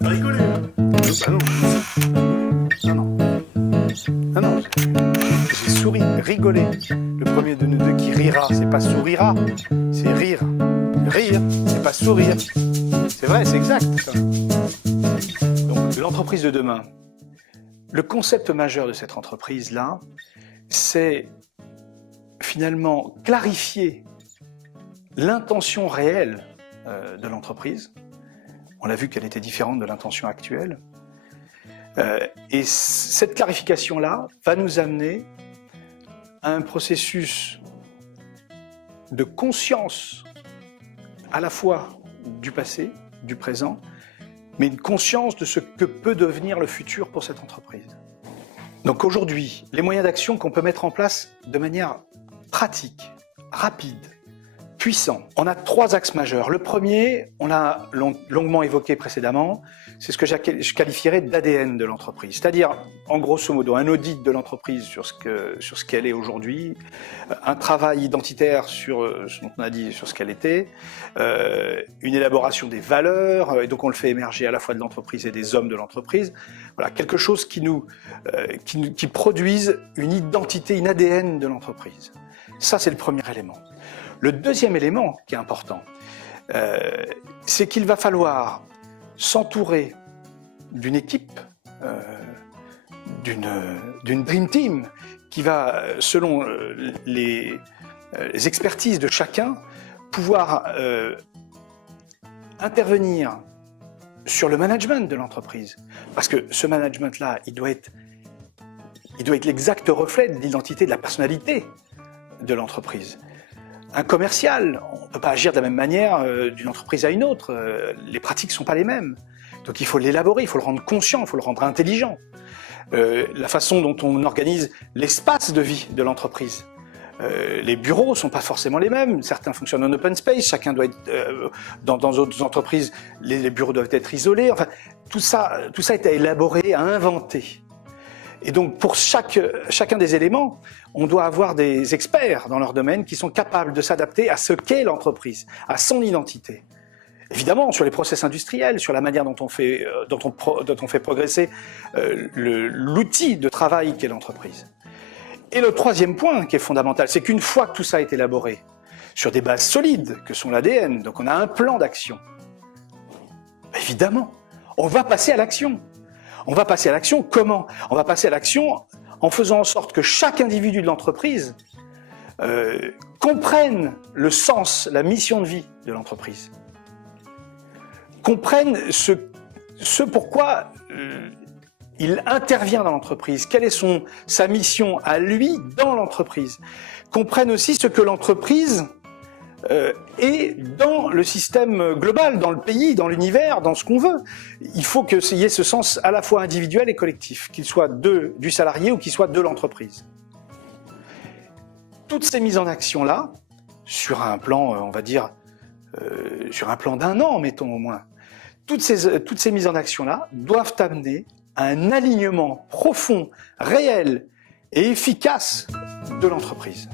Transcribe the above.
Rigoler, hein? Bah non. Non, non. Non, non. J'ai souri, rigolé. Le premier de nous deux qui rira, c'est pas sourira, c'est rire. Rire, c'est pas sourire. C'est vrai, c'est exact, ça. Donc, l'entreprise de demain. Le concept majeur de cette entreprise-là, c'est finalement clarifier l'intention réelle de l'entreprise. On a vu qu'elle était différente de l'intention actuelle. Et cette clarification-là va nous amener à un processus de conscience à la fois du passé, du présent, mais une conscience de ce que peut devenir le futur pour cette entreprise. Donc aujourd'hui, les moyens d'action qu'on peut mettre en place de manière pratique, rapide, puissant. On a 3 axes majeurs. Le premier, on l'a longuement évoqué précédemment, c'est ce que je qualifierais d'ADN de l'entreprise. C'est-à-dire, en grosso modo, un audit de l'entreprise sur ce qu'elle est aujourd'hui, un travail identitaire sur ce dont on a dit sur ce qu'elle était, une élaboration des valeurs, et donc on le fait émerger à la fois de l'entreprise et des hommes de l'entreprise. Voilà, quelque chose qui produise une identité, une ADN de l'entreprise. Ça, c'est le premier élément. Le deuxième élément qui est important, c'est qu'il va falloir s'entourer d'une équipe, d'une Dream Team, qui va, selon les expertises de chacun, pouvoir intervenir sur le management de l'entreprise. Parce que ce management-là, il doit être l'exact reflet de l'identité, de la personnalité de l'entreprise. Un commercial, on ne peut pas agir de la même manière d'une entreprise à une autre. Les pratiques ne sont pas les mêmes. Donc il faut l'élaborer, il faut le rendre conscient, il faut le rendre intelligent. La façon dont on organise l'espace de vie de l'entreprise. Les bureaux ne sont pas forcément les mêmes. Certains fonctionnent en open space, chacun doit être... dans d'autres entreprises, les bureaux doivent être isolés. Enfin, tout ça est à élaborer, à inventer. Et donc, pour chacun des éléments, on doit avoir des experts dans leur domaine qui sont capables de s'adapter à ce qu'est l'entreprise, à son identité. Évidemment, sur les process industriels, sur la manière dont on fait progresser l'outil de travail qu'est l'entreprise. Et le troisième point qui est fondamental, c'est qu'une fois que tout ça est élaboré, sur des bases solides, que sont l'ADN, donc on a un plan d'action, évidemment, on va passer à l'action. On va passer à l'action comment? On va passer à l'action en faisant en sorte que chaque individu de l'entreprise comprenne le sens, la mission de vie de l'entreprise. Comprenne ce pourquoi il intervient dans l'entreprise, quelle est sa mission à lui dans l'entreprise. Comprenne aussi ce que l'entreprise et dans le système global, dans le pays, dans l'univers, dans ce qu'on veut. Il faut qu'il y ait ce sens à la fois individuel et collectif, qu'il soit du salarié ou qu'il soit de l'entreprise. Toutes ces mises en action-là, sur un plan, on va dire, sur un plan d'1 an, mettons au moins, toutes ces mises en action-là doivent amener à un alignement profond, réel et efficace de l'entreprise.